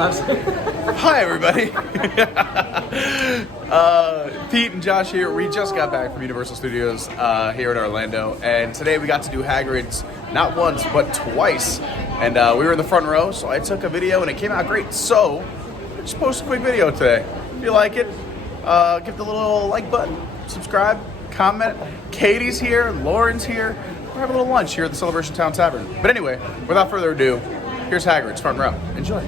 Hi everybody. Pete and Josh here. We just got back from Universal Studios here in Orlando, and today we got to do Hagrids not once but twice. And we were in the front row, so I took a video and it came out great. So just post a quick video today. If you like it, give the little like button, subscribe, comment. Katie's here, Lauren's here. We're having a little lunch here at the Celebration Town Tavern. But anyway, without further ado, here's Hagrid's front row. Enjoy.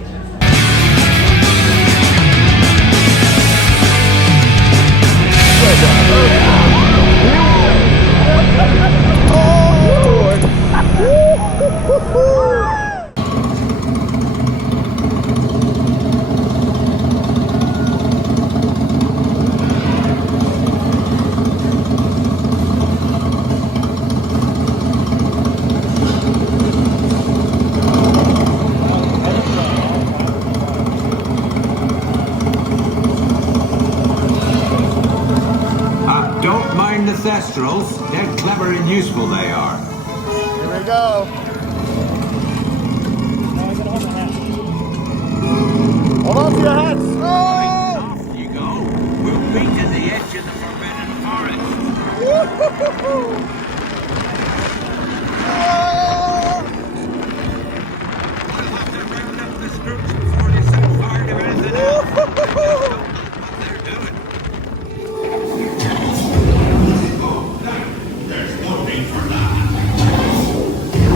Don't mind the Thestrals. They're clever and useful, they are. Here we go. Hold on to your hats. Oh! Off you go. We'll meet at the edge of the Forbidden Forest. I'll have to round up the scroops before they set fire to anything else. What they're doing. There's no need for that.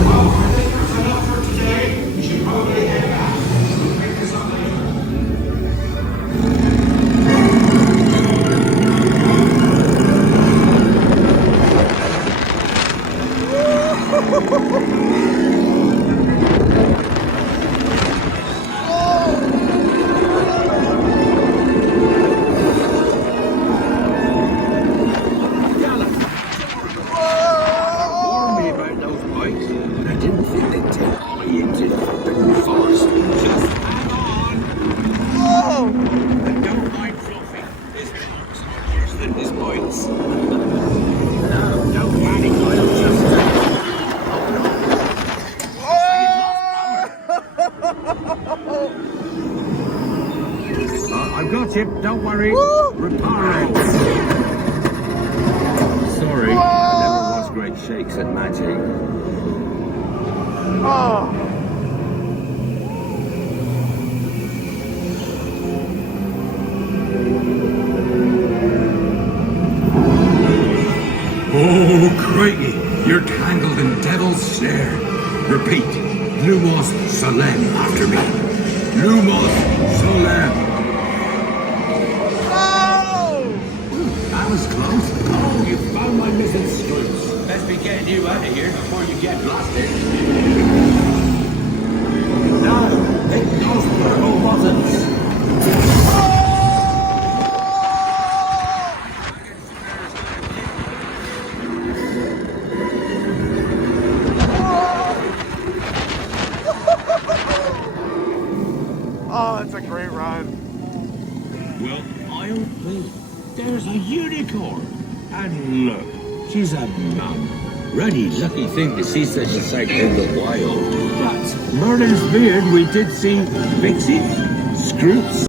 Well, I think that's enough for today. We should probably head back. Pick this up later. I've got you, don't worry. Reparo. Sorry, I never was great shakes at magic. Oh, crikey, you're tangled in devil's snare. Repeat, Lumos Solem after me. Lumos Solem. That was close. Oh, you found my missing screws. Best be getting you out of here before you get blasted. Now, hit those purple buttons. Oh, that's a great ride. Well, I don't think there's a unicorn. And look, she's a mum. Ruddy lucky thing to see such a sight in the wild. But Merlin's beard, we did see Pixies, Scroops,